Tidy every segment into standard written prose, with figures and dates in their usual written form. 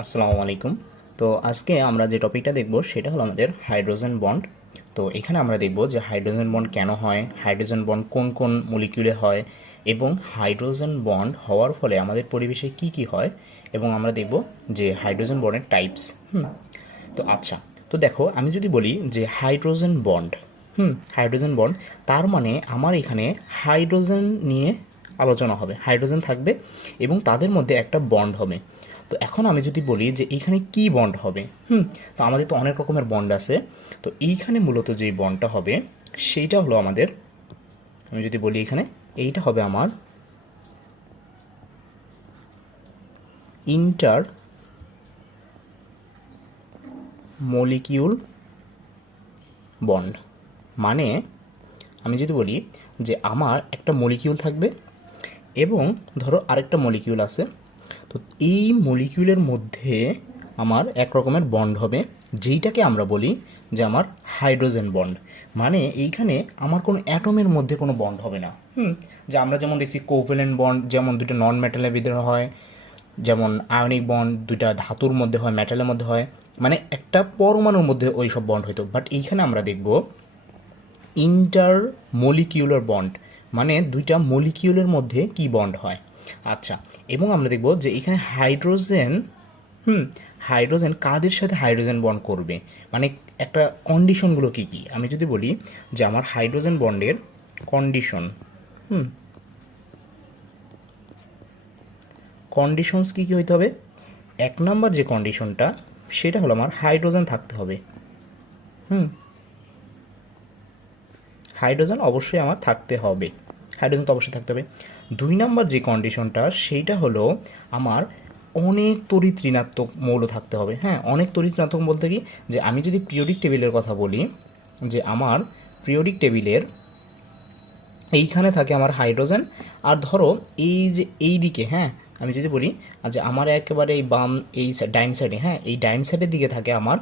আসসালামু আলাইকুম। তো আজকে আমরা যে টপিকটা দেখব সেটা হলো আমাদের হাইড্রোজেন বন্ড। তো এখানে আমরা দেখব যে হাইড্রোজেন বন্ড কেন হয়, হাইড্রোজেন বন্ড কোন কোন মলিকিউলে হয়, এবং হাইড্রোজেন বন্ড হওয়ার ফলে আমাদের পরিবেশে কি কি হয়, এবং আমরা দেখব যে হাইড্রোজেন বন্ডের টাইপস। তো আচ্ছা, তো দেখো আমি যদি বলি যে হাইড্রোজেন বন্ড, হাইড্রোজেন বন্ড, তার মানে আমার এখানে হাইড্রোজেন নিয়ে আলোচনা হবে, হাইড্রোজেন থাকবে এবং তাদের মধ্যে একটা বন্ড হবে। তো এখন আমি যদি বলি যে এইখানে কি বন্ড হবে, তো আমাদের তো অনেক রকমের বন্ড আছে। তো এইখানে মূলত যেই বন্ডটা হবে সেইটা হলো আমাদের, আমি যদি বলি এখানে এইটা হবে আমার ইন্টার মলিকিউল বন্ড। মানে আমি যদি বলি যে আমার একটা মলিকিউল থাকবে এবং ধরো আরেকটা মলিকিউল আছে, তো এই মলিকিউলের মধ্যে আমার এক রকমের বন্ড হবে, যেইটাকে আমরা বলি যে আমার হাইড্রোজেন বন্ড। মানে এইখানে আমার কোনো অ্যাটমের মধ্যে কোনো বন্ড হবে না। যে আমরা যেমন দেখছি কোভ্যালেন্ট বন্ড যেমন দুটো নন মেটালের ভিতরে হয়, যেমন আয়নিক বন্ড দুইটা ধাতুর মধ্যে হয়, মেটালের মধ্যে হয়, মানে একটা পরমাণুর মধ্যে ওই সব বন্ড হইতো। বাট এইখানে আমরা দেখব ইন্টার মলিকিউলার বন্ড, মানে দুইটা মলিকিউলের মধ্যে কি বন্ড হয়। আচ্ছা, এবং আমরা দেখব যে এখানে হাইড্রোজেন, হাইড্রোজেন কাদের সাথে হাইড্রোজেন বন্ড করবে, মানে একটা কন্ডিশনগুলো কি কি। আমি যদি বলি যে আমার হাইড্রোজেন বন্ডের কন্ডিশন, কন্ডিশনস কী কী হইতে হবে। এক নম্বর যে কন্ডিশনটা সেটা হলো আমার হাইড্রোজেন থাকতে হবে। হাইড্রোজেন অবশ্যই আমার থাকতে হবে, হাইড্রোজেন তো অবশ্যই থাকতে হবে। দুই নাম্বার যে কন্ডিশনটা সেইটা হলো আমার অনেক তড়িৎ ঋণাত্মক মৌল থাকতে হবে। হ্যাঁ, অনেক তড়িৎ ঋণাত্মক বলতে কি, যে আমি যদি পিরিয়ডিক টেবিলের কথা বলি, যে আমার পিরিয়ডিক টেবিলের এইখানে থাকে আমার হাইড্রোজেন, আর ধরো এই যে এই দিকে, হ্যাঁ আমি যদি বলি যে আমার একেবারে এই বাম এই ডাইন সাইডে, হ্যাঁ এই ডাইন সাইডের দিকে থাকে আমার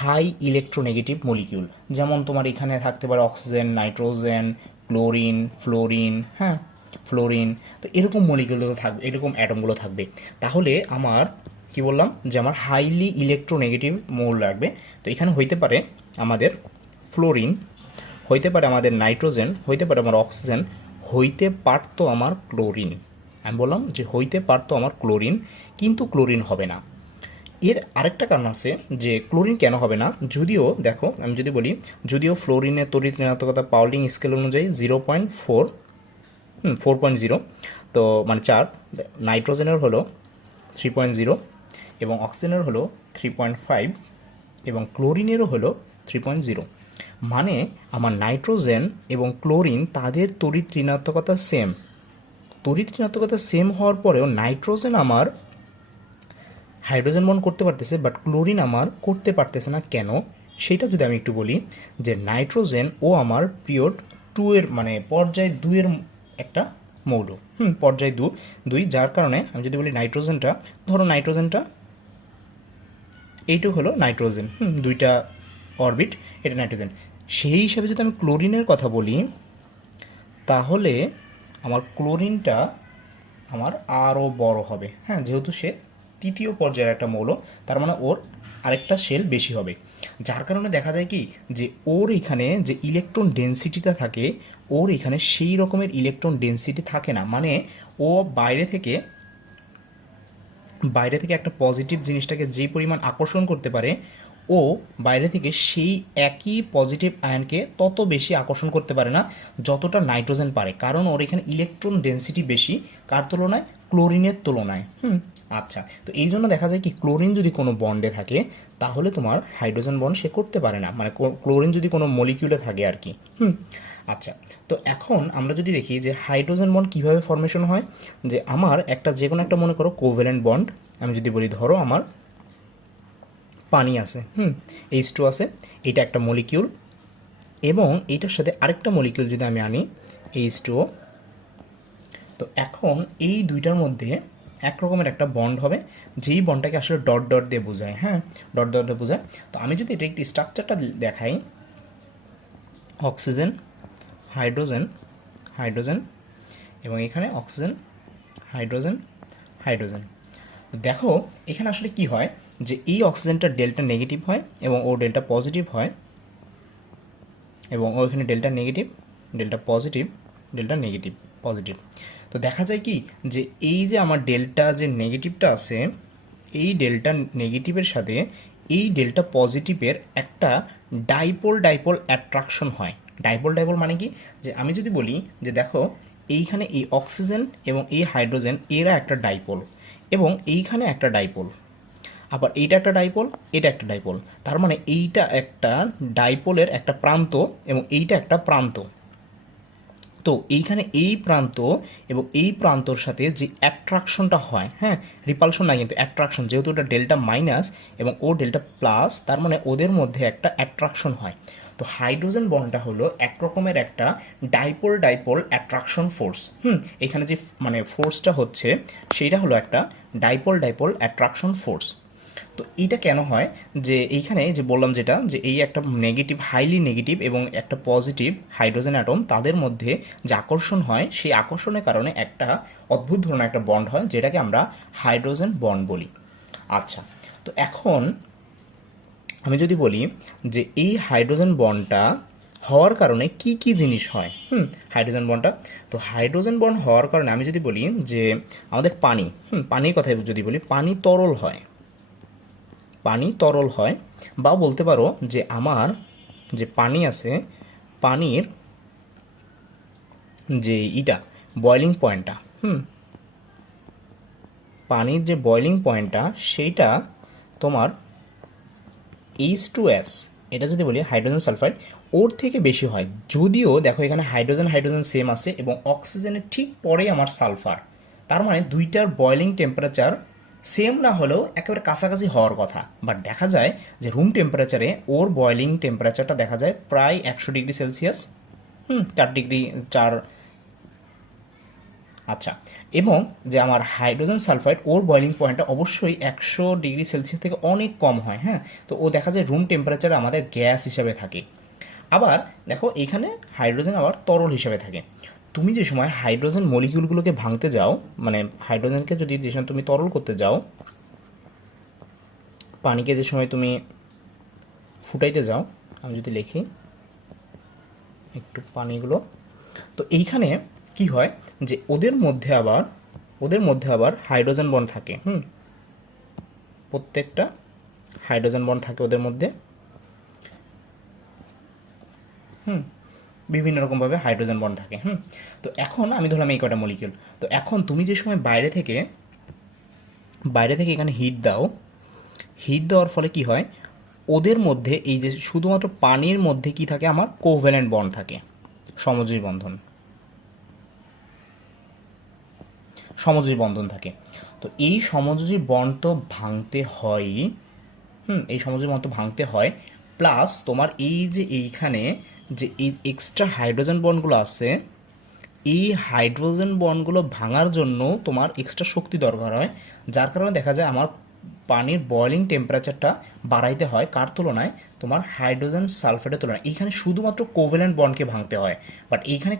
হাই ইলেকট্রোনেগেটিভ মলিকিউল। যেমন তোমার এখানে থাকতে পারে অক্সিজেন, নাইট্রোজেন, ক্লোরিন, ফ্লোরিন, হ্যাঁ ফ্লোরিন। তো এরকম মলিকিউলগুলো থাকবে, এরকম অ্যাটমগুলো থাকবে। তাহলে আমার কি বললাম যে আমার হাইলি ইলেকট্রোনেগেটিভ মৌল লাগবে। তো এখানে হইতে পারে আমাদের ফ্লোরিন, হইতে পারে আমাদের নাইট্রোজেন, হইতে পারে আমার অক্সিজেন, হইতে পারতো আমার ক্লোরিন। আমি বললাম যে হইতে পারতো আমার ক্লোরিন, কিন্তু ক্লোরিন হবে না। এর আরেকটা কারণ আছে যে ক্লোরিন কেন হবে না। যদিও দেখো আমি যদি বলি, যদিও ফ্লোরিনের তড়িৎ ঋণাত্মকতা পাউলিং স্কেল অনুযায়ী 0.4, 4.0, তো মানে 4, নাইট্রোজেনের হলো 3.0, এবং অক্সিজেনের হলো 3.5, এবং ক্লোরিনেরও হলো 3.0। মানে আমার নাইট্রোজেন এবং ক্লোরিন তাদের তড়িৎ ঋণাত্মকতা সেম। তড়িৎ ঋণাত্মকতা সেম হওয়ার পরেও নাইট্রোজেন আমার হাইড্রোজেন বন্ড করতে পারতেছে, বাট ক্লোরিন আমার করতে পারতেছে না। কেন সেটা যদি আমি একটু বলি, যে নাইট্রোজেন ও আমার পিরিয়ড 2 এর মানে পর্যায় 2 এর একটা মৌল, পর্যায় 2, যার কারণে আমি যদি বলি নাইট্রোজেনটা, ধরো নাইট্রোজেনটা এইটুকু হলো নাইট্রোজেন, দুইটা অরবিট, এটা নাইট্রোজেন। সেই হিসাবে যদি আমি ক্লোরিনের কথা বলি, তাহলে আমার ক্লোরিনটা আমার আরও বড় হবে। হ্যাঁ, যেহেতু সে তৃতীয় পর্যায়ের একটা মৌল, তার মানে ওর আরেকটা শেল বেশি হবে। যার কারণে দেখা যায় কি, যে ওর এখানে যে ইলেকট্রন ডেনসিটিটা থাকে, ওর এখানে সেই রকমের ইলেকট্রন ডেনসিটি থাকে না। মানে ও বাইরে থেকে একটা পজিটিভ জিনিসটাকে যে পরিমাণ আকর্ষণ করতে পারে, ও বাইরে থেকে সেই একই পজিটিভ আয়নকে তত বেশি আকর্ষণ করতে পারে না যতটা নাইট্রোজেন পারে, কারণ ওর এখানে ইলেকট্রন ডেনসিটি বেশি। কার তুলনায়? ক্লোরিনের তুলনায়। আচ্ছা, তো এই জন্য দেখা যায় কি, ক্লোরিন যদি কোনো বন্ডে থাকে তাহলে তোমার হাইড্রোজেন বন্ড সে করতে পারে না, মানে ক্লোরিন যদি কোনো মলিকিউলে থাকে আর কি। আচ্ছা, তো এখন আমরা যদি দেখি যে হাইড্রোজেন বন্ড কীভাবে ফর্মেশন হয়, যে আমার একটা যে কোনো একটা মনে করো কোভ্যালেন্ট বন্ড, আমি যদি বলি ধরো আমার পানি আছে, H2 আছে, এটা একটা মলিকিউল, এবং এইটার সাথে আরেকটা মলিকিউল যদি আমি আনি H2O, তো এখন এই দুইটার মধ্যে এক রকমের একটা বন্ড হবে, যেই বন্ডটাকে আসলে ডট ডট দিয়ে বোঝায়। হ্যাঁ, ডট ডট দিয়ে বোঝায়। তো আমি যদি এটা একটি স্ট্রাকচারটা দেখাই, অক্সিজেন, হাইড্রোজেন, হাইড্রোজেন, এবং এখানে অক্সিজেন, হাইড্রোজেন, হাইড্রোজেন। দেখো এখানে আসলে কি হয় যে এই অক্সিজেনটা ডেল্টা নেগেটিভ হয় এবং ও ডেল্টা পজিটিভ হয়, এবং ওইখানে delta negative, delta positive, delta negative, positive. তো দেখা যায় কি যে এই যে আমার ডেল্টা যে নেগেটিভটা আছে, এই ডেল্টা নেগেটিভের সাথে এই ডেল্টা পজিটিভের একটা ডাইপোল ডাইপোল অ্যাট্রাকশন হয়। ডাইপোল ডাইপোল মানে কি, যে আমি যদি বলি যে দেখো এইখানে এই অক্সিজেন এবং এই হাইড্রোজেন এরা একটা ডাইপোল, এবং এইখানে একটা ডাইপোল, আবার এইটা একটা ডাইপোল, এটা একটা ডাইপোল, তার মানে এইটা একটা ডাইপোলের একটা প্রান্ত এবং এইটা একটা প্রান্ত। তো এইখানে এই প্রান্ত এবং এই প্রান্তর সাথে যে অ্যাট্রাকশনটা হয়, হ্যাঁ, রিপালশন না কিন্তু অ্যাট্রাকশন, যেহেতু ওটা ডেল্টা মাইনাস এবং ও ডেল্টা প্লাস, তার মানে ওদের মধ্যে একটা অ্যাট্রাকশন হয়। তো হাইড্রোজেন বন্ডটা হলো এক রকমের একটা ডাইপোল ডাইপোল অ্যাট্রাকশন ফোর্স। এখানে যে মানে ফোর্সটা হচ্ছে সেইটা হলো একটা ডাইপোল ডাইপোল অ্যাট্রাকশন ফোর্স। তো এইটা কেন হয়, যে এইখানে যে বললাম যেটা, যে এই একটা নেগেটিভ, হাইলি নেগেটিভ এবং একটা পজিটিভ হাইড্রোজেন অ্যাটম, তাদের মধ্যে যে আকর্ষণ হয়, সেই আকর্ষণের কারণে একটা অদ্ভুত ধরনের একটা বন্ড হয়, যেটাকে আমরা হাইড্রোজেন বন্ড বলি। আচ্ছা, তো এখন আমি যদি বলি যে এই হাইড্রোজেন বন্ডটা হওয়ার কারণে কি কি জিনিস হয়, হাইড্রোজেন বন্ডটা, তো হাইড্রোজেন বন্ড হওয়ার কারণে আমি যদি বলি যে আমাদের পানি, পানির কথাই যদি বলি, পানি তরল হয়, পানি তরল হয়, বা বলতে পারো যে আমার যে পানি আছে, পানির যে ইটা বয়লিং পয়েন্টটা, পানির যে বয়লিং পয়েন্টটা সেইটা তোমার H2S, এটা যদি বলি হাইড্রোজেন সালফাইড, ওর থেকে বেশি হয়। যদিও দেখো এখানে হাইড্রোজেন হাইড্রোজেন সেম আছে এবং অক্সিজেনের ঠিক পরেই আমার সালফার, তার মানে দুইটার বয়লিং টেম্পারেচার সেম না হলেও একেবারে কাছাকাছি হওয়ার কথা। বাট দেখা যায় যে রুম টেম্পারেচারে ওর বয়লিং টেম্পারেচারটা দেখা যায় প্রায় 100 ডিগ্রি সেলসিয়াস, 4 ডিগ্রি 4। আচ্ছা, এবং যে আমার হাইড্রোজেন সালফাইড, ওর বয়লিং পয়েন্টটা অবশ্যই 100 ডিগ্রি সেলসিয়াস থেকে অনেক কম হয়, হ্যাঁ। তো ও দেখা যায় রুম টেম্পারেচারে আমাদের গ্যাস হিসাবে থাকে। আবার দেখো এখানে হাইড্রোজেন আবার তরল হিসাবে থাকে। তুমি যে সময় হাইড্রোজেন মলিকিউলগুলোকে ভাঙতে যাও, মানে হাইড্রোজেনকে যদি যে সময় তুমি তরল করতে যাও, পানিকে যে সময় তুমি ফুটাইতে যাও, আমি যদি লিখি একটু পানিগুলো, তো এইখানে কি হয় যে ওদের মধ্যে আবার হাইড্রোজেন বন্ড থাকে, প্রত্যেকটা হাইড্রোজেন বন্ড থাকে ওদের মধ্যে, বিভিন্ন রকমভাবে হাইড্রোজেন বন্ড থাকে। তো এখন আমি ধরলাম এই কটা মলিকিউল। তো এখন তুমি যে সময় বাইরে থেকে এখানে হিট দাও, হিট দেওয়ার ফলে কি হয়, ওদের মধ্যে এই যে শুধুমাত্র পানির মধ্যে কি থাকে, আমার কোভ্যালেন্ট বন্ড থাকে, সমযোজী বন্ধন, সমযোজী বন্ধন থাকে। তো এই সমযোজী বন্ড তো ভাঙতে হয়, এই সমযোজী বন্ড তো ভাঙতে হয়, প্লাস তোমার এই যে এইখানে যে এই এক্সট্রা হাইড্রোজেন বন্ডগুলো আছে, এই হাইড্রোজেন বন্ডগুলো ভাঙার জন্য তোমার এক্সট্রা শক্তি দরকার হয়, যার কারণে দেখা যায় আমার পানির বয়লিং টেম্পারেচারটা বাড়াইতে হয় কার তুলনায়, তোমার হাইড্রোজেন সালফেটের তুলনায়। এইখানে শুধুমাত্র কোভ্যালেন্ট বন্ডকে ভাঙতে হয়, বাট এইখানে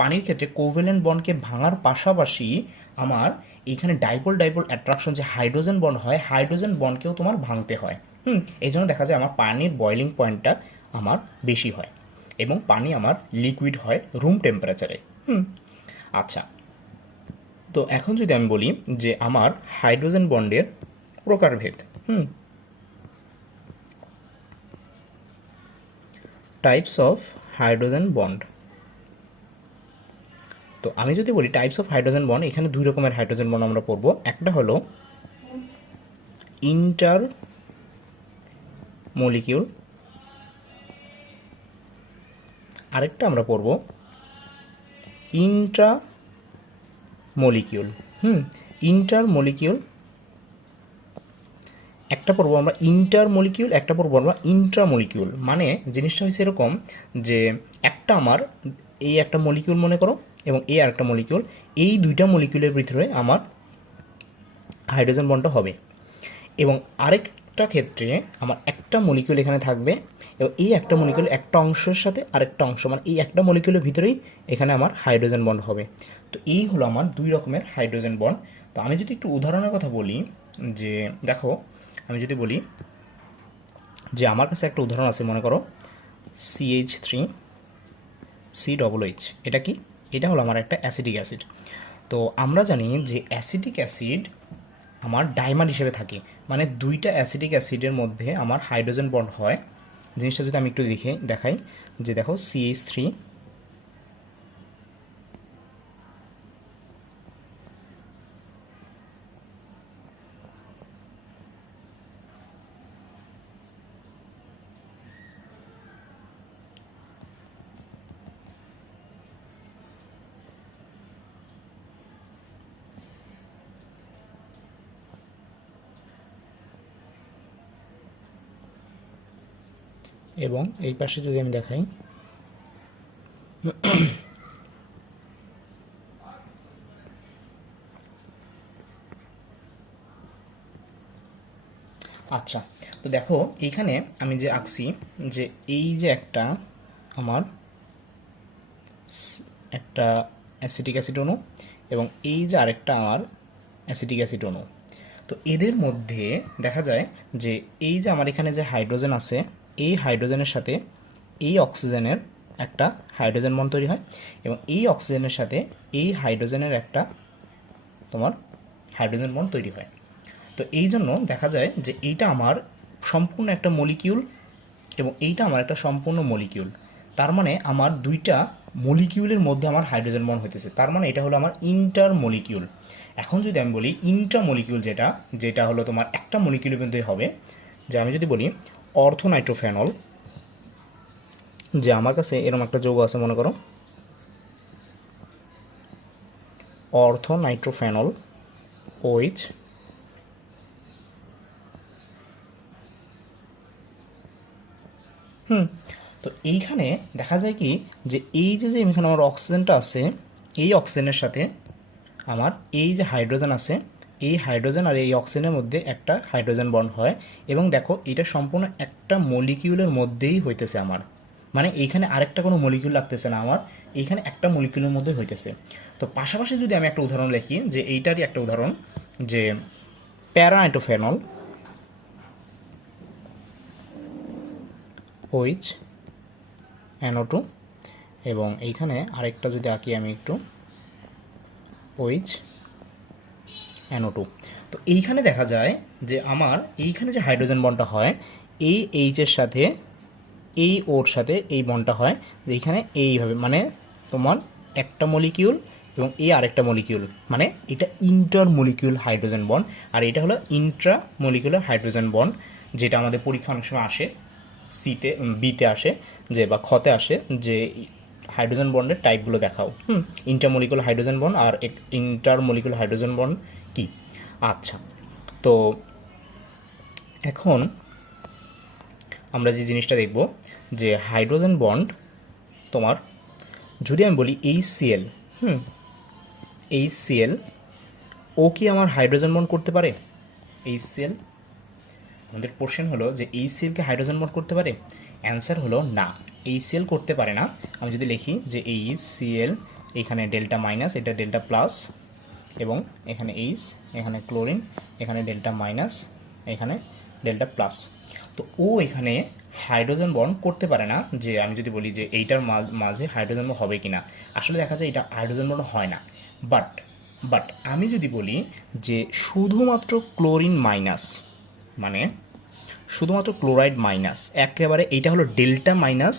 পানির ক্ষেত্রে কোভ্যালেন্ট বন্ডকে ভাঙার পাশাপাশি আমার এইখানে ডাইপোল ডাইপোল অ্যাট্রাকশন যে হাইড্রোজেন বন্ড হয়, হাইড্রোজেন বন্ডকেও তোমার ভাঙতে হয়। এই জন্য দেখা যায় আমার পানির বয়লিং পয়েন্টটা আমার বেশি হয় এবং পানি আমার লিকুইড হয় রুম টেম্পারেচারে। আচ্ছা, তো এখন যদি আমি বলি যে আমার হাইড্রোজেন বন্ডের প্রকারভেদ, টাইপস অফ হাইড্রোজেন বন্ড। তো আমি যদি বলি টাইপস অফ হাইড্রোজেন বন্ড, এখানে দুই রকমের হাইড্রোজেন বন্ড আমরা পড়বো। একটা হলো ইন্টার মলিকিউল, আরেকটা আমরা পড়বো ইন্ট্রা মলিকিউল। ইন্টার মলিকিউল, একটা পড়বো আমরা ইন্টার মলিকিউল, একটা পড়বো আমরা ইন্ট্রা মলিকিউল। মানে জিনিসটা হচ্ছে এরকম যে একটা আমার এই একটা মলিকিউল মনে করো এবং এই আরেকটা মলিকিউল, এই দুইটা মলিকিউলের ভিতরে আমার হাইড্রোজেন বন্ডটা হবে, এবং আরেকটা ক্ষেত্রে আমার একটা মলিকিউল এখানে থাকবে এবং এই একটা মলিকিউল একটা অংশের সাথে আরেকটা অংশ, মানে এই একটা মলিকিউলের ভিতরেই এখানে আমার হাইড্রোজেন বন্ড হবে। তো এই হলো আমার দুই রকমের হাইড্রোজেন বন্ড। তো আমি যদি একটু উদাহরণের কথা বলি, যে দেখো আমি যদি বলি যে আমার কাছে একটা উদাহরণ আছে, মনে করো CH3COOH। এটা কি? এটা হলো আমার একটা অ্যাসিডিক অ্যাসিড। তো আমরা জানি যে অ্যাসিডিক অ্যাসিড আমার ডাইমার হিসেবে থাকে, মানে দুইটা অ্যাসিডিক অ্যাসিডের মধ্যে আমার হাইড্রোজেন বন্ড হয়। জিনিসটা যদি আমি একটু দেখাই, যে দেখো CH3 এবং এই পাশে যদি আমি দেখাই, আচ্ছা, তো দেখো এইখানে আমি যে আঁকছি, যে এই যে একটা আমার একটা অ্যাসিটিক অ্যাসিড অণু এবং এই যে আরেকটা আমার অ্যাসিটিক অ্যাসিড অণু। তো এদের মধ্যে দেখা যায় যে এই যে আমার এখানে যে হাইড্রোজেন আছে, এই হাইড্রোজেনের সাথে এই অক্সিজেনের একটা হাইড্রোজেন বন্ড তৈরি হয় এবং এই অক্সিজেনের সাথে এই হাইড্রোজেনের একটা তোমার হাইড্রোজেন বন্ড তৈরি হয়। তো এই জন্য দেখা যায় যে এইটা আমার সম্পূর্ণ একটা মলিকিউল এবং এইটা আমার একটা সম্পূর্ণ মলিকিউল। তার মানে আমার দুইটা মলিকিউলের মধ্যে আমার হাইড্রোজেন বন্ড হইতেছে, তার মানে এটা হলো আমার ইন্টার মলিকিউল। এখন যদি আমি বলি ইন্টার মলিকিউল, যেটা যেটা হলো তোমার একটা মলিকিউলের মধ্যে হবে, যে আমি যদি বলি অর্থোনাইট্রোফেনল, যে আমার কাছে এরকম একটা যৌগ আছে, মনে করো অর্থোনাইট্রোফেনল OH, তো এইখানে দেখা যায় কি, যে এই যে যে এখানে আমার অক্সিজেনটা আছে, এই অক্সিজেনের সাথে আমার এই যে হাইড্রোজেন আছে, এই হাইড্রোজেন আর এই অক্সিজেনের মধ্যে একটা হাইড্রোজেন বন্ড হয় এবং দেখো এটা সম্পূর্ণ একটা মলিকিউলের মধ্যেই হইতেছে আমার, মানে এইখানে আরেকটা কোনো মলিকিউল লাগতেছে না আমার, এইখানে একটা মলিকিউলের মধ্যে হইতেছে। তো পাশাপাশি যদি আমি একটা উদাহরণ লিখি, যে এইটারই একটা উদাহরণ, যে প্যারানাইট্রোফেনল OH NO2, এবং এইখানে আরেকটা যদি আঁকি আমি একটু OH NO2। তো এইখানে দেখা যায় যে আমার এইখানে যে হাইড্রোজেন বন্ডটা হয়, এই এইচের সাথে এই ওর সাথে এই বন্ডটা হয়, যে এইখানে এইভাবে, মানে তোমার একটা মলিকিউল এবং এই আরেকটা মলিকিউল, মানে এটা ইন্টার মলিকিউল হাইড্রোজেন বন্ড। আর এটা হলো ইন্ট্রা মলিকুলার হাইড্রোজেন বন্ড, যেটা আমাদের পরীক্ষা অনেক সময় আসে, বিতে আসে, যে বা খতে আসে, যে হাইড্রোজেন বন্ডের টাইপগুলো দেখাও। ইন্টারমলিকুলার হাইড্রোজেন বন্ড আর ইন্টারমলিকুলার হাইড্রোজেন বন্ড কি। আচ্ছা, তো এখন আমরা যে জিনিসটা দেখব, যে হাইড্রোজেন বন্ড তোমার, যদি আমি বলি HCl, HCl ও কি আমার হাইড্রোজেন বন্ড করতে পারে? HCl, আমাদের কোশ্চেন হলো যে HCl কে হাইড্রোজেন বন্ড করতে পারে? অ্যান্সার হলো না, HCl করতে পারে না। আমি যদি লিখি যে HCl, এখানে ডেল্টা মাইনাস, এটা ডেল্টা প্লাস, এবং এখানে H, এখানে ক্লোরিন, এখানে ডেল্টা মাইনাস, এখানে ডেল্টা প্লাস। তো ও এখানে হাইড্রোজেন বন্ড করতে পারে না। যে আমি যদি বলি যে এইটার মাঝে হাইড্রোজেন বন্ড হবে কি না, আসলে দেখা যায় এটা হাইড্রোজেন বন্ড হয় না। বাট বাট আমি যদি বলি যে শুধুমাত্র ক্লোরিন মাইনাস, মানে শুধুমাত্র ক্লোরাইড মাইনাস, একেবারে এইটা হলো ডেল্টা মাইনাস,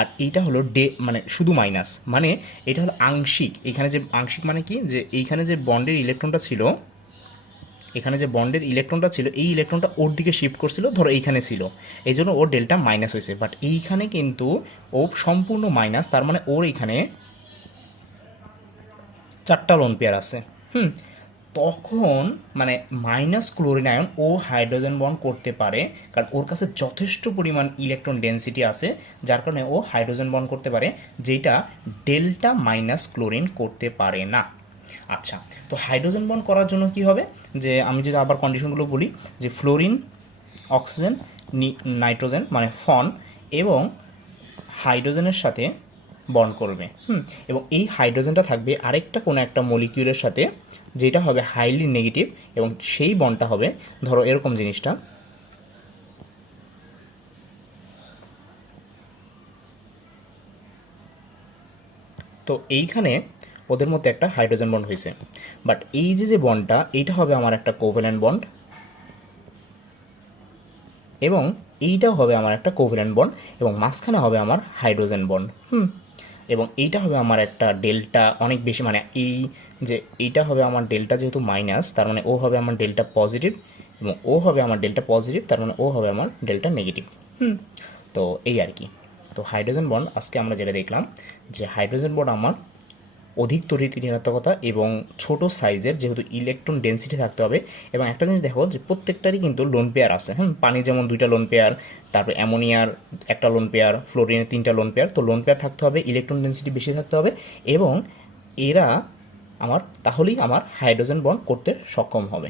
আর এইটা হলো মানে শুধু মাইনাস, মানে এটা হলো আংশিক। এখানে যে আংশিক মানে কি, যে এইখানে যে বন্ডের ইলেকট্রনটা ছিল, এখানে যে বন্ডের ইলেকট্রনটা ছিল, এই ইলেকট্রনটা ওর দিকে শিফট করছিল, ধরো এইখানে ছিল, এই জন্য ওর ডেল্টা মাইনাস হয়েছে। বাট এইখানে কিন্তু ও সম্পূর্ণ মাইনাস, তার মানে ওর এখানে 4টা লোন পেয়ার আছে। তখন মানে মাইনাস ক্লোরিন আয়ন ও হাইড্রোজেন বন্ড করতে পারে, কারণ ওর কাছে যথেষ্ট পরিমাণ ইলেকট্রন ডেনসিটি আছে, যার কারণে ও হাইড্রোজেন বন্ড করতে পারে, যেটা ডেল্টা মাইনাস ক্লোরিন করতে পারে না। আচ্ছা, তো হাইড্রোজেন বন্ড করার জন্য কি হবে, যে আমি যদি আবার কন্ডিশনগুলো বলি, যে ফ্লোরিন, অক্সিজেন, নাইট্রোজেন মানে ফন, এবং হাইড্রোজেনের সাথে বন্ড করবে। এবং এই হাইড্রোজেনটা থাকবে আরেকটা কোনো একটা মলিকিউলের সাথে, যেটা হবে হাইলি নেগেটিভ, এবং সেই বন্ডটা হবে ধরো এরকম জিনিসটা। তো এইখানে ওদের মধ্যে একটা হাইড্রোজেন বন্ড হয়েছে, বাট এই যে বন্ডটা এইটা হবে আমার একটা কোভ্যালেন্ট বন্ড, এবং এইটাও হবে আমার একটা কোভ্যালেন্ট বন্ড, এবং মাঝখানে হবে আমার হাইড্রোজেন বন্ড। এবং এইটা হবে আমার একটা ডেল্টা অনেক বেশি, মানে এই যে এইটা হবে আমার ডেল্টা যেহেতু মাইনাস, তার মানে ও হবে আমার ডেল্টা পজিটিভ, এবং ও হবে আমার ডেল্টা পজিটিভ, তার মানে ও হবে আমার ডেল্টা নেগেটিভ। তো এই আর কি। তো হাইড্রোজেন বন্ড আজকে আমরা যেটা দেখলাম, যে হাইড্রোজেন বন্ড আমার অধিক তড়িৎ ঋণাত্মকতা এবং ছোট সাইজের, যেহেতু ইলেকট্রন ডেন্সিটি থাকতে হবে। এবং একটা জিনিস দেখো যে প্রত্যেকটারই কিন্তু লোন পেয়ার আছে। পানি যেমন 2টা লোন পেয়ার, তারপর অ্যামোনিয়ার একটা লোন পেয়ার, ফ্লোরিনের 3টা লোন পেয়ার। তো লোন পেয়ার থাকতে হবে, ইলেকট্রন ডেন্সিটি বেশি থাকতে হবে, এবং এরা আমার তাহলেই আমার হাইড্রোজেন বন্ড করতে সক্ষম হবে।